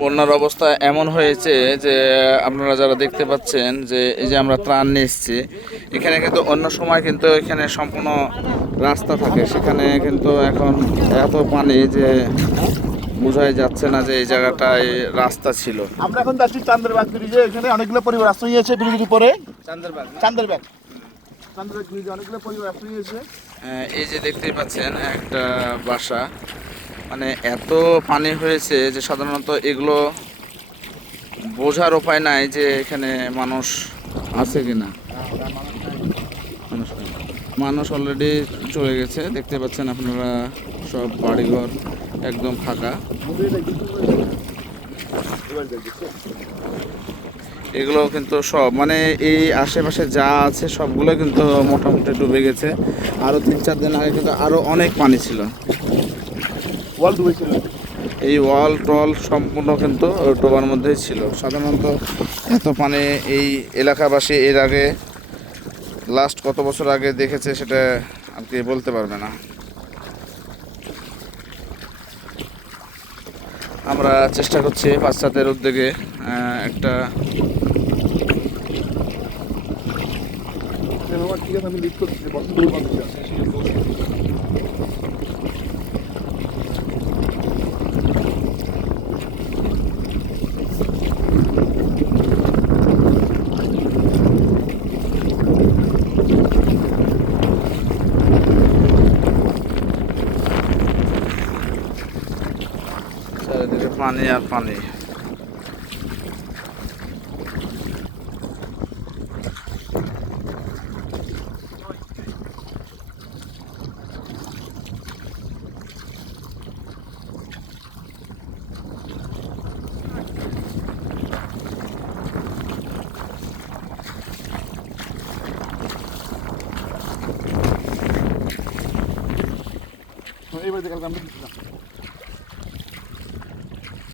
বন্যার অবস্থা এমন হয়েছে যে আপনারা যারা দেখতে পাচ্ছেন যে এই যে আমরা ত্রাণ নিয়ে এসেছি, এখানে কিন্তু অন্য সময় কিন্তু এখানে সম্পূর্ণ রাস্তা থাকে, সেখানে কিন্তু এখন এত পানি যে বোঝাই যাচ্ছে না যে এই জায়গাটায় রাস্তা ছিল। আমরা এখন যাচ্ছি চান্দেরবাগ ব্রিজে। এখানে অনেকগুলো পরিবার আশ্রয় নিয়েছে ব্রিজের উপরে। চান্দেরবাগ ব্রিজে অনেকগুলো পরিবার আশ্রয় নিয়েছে। এই যে দেখতেই পাচ্ছেন একটা বাসা, মানে এত পানি হয়েছে যে সাধারণত এগুলো বোঝার উপায় নাই যে এখানে মানুষ আছে কিনা। মানুষ অলরেডি চলে গেছে, দেখতে পাচ্ছেন আপনারা, সব বাড়িঘর একদম ফাঁকা। এগুলো কিন্তু সব মানে এই আশেপাশে যা আছে সবগুলো কিন্তু মোটামুটি ডুবে গেছে। আরও 3-4 দিন আগে কিন্তু আরও অনেক পানি ছিল, এই ওয়াল টল সম্পূর্ণ কিন্তু ডোবার মধ্যেই ছিল। সাধারণত এত পানি এই এলাকাবাসী এর আগে লাস্ট কত বছর আগে দেখেছে সেটা আর কি বলতে পারবে না। আমরা চেষ্টা করছি বাচ্চাদের উদ্যোগে একটা আমি লিড করছি। চারিদিকে পানি আর পানি। এইবার দেখালাম আমরা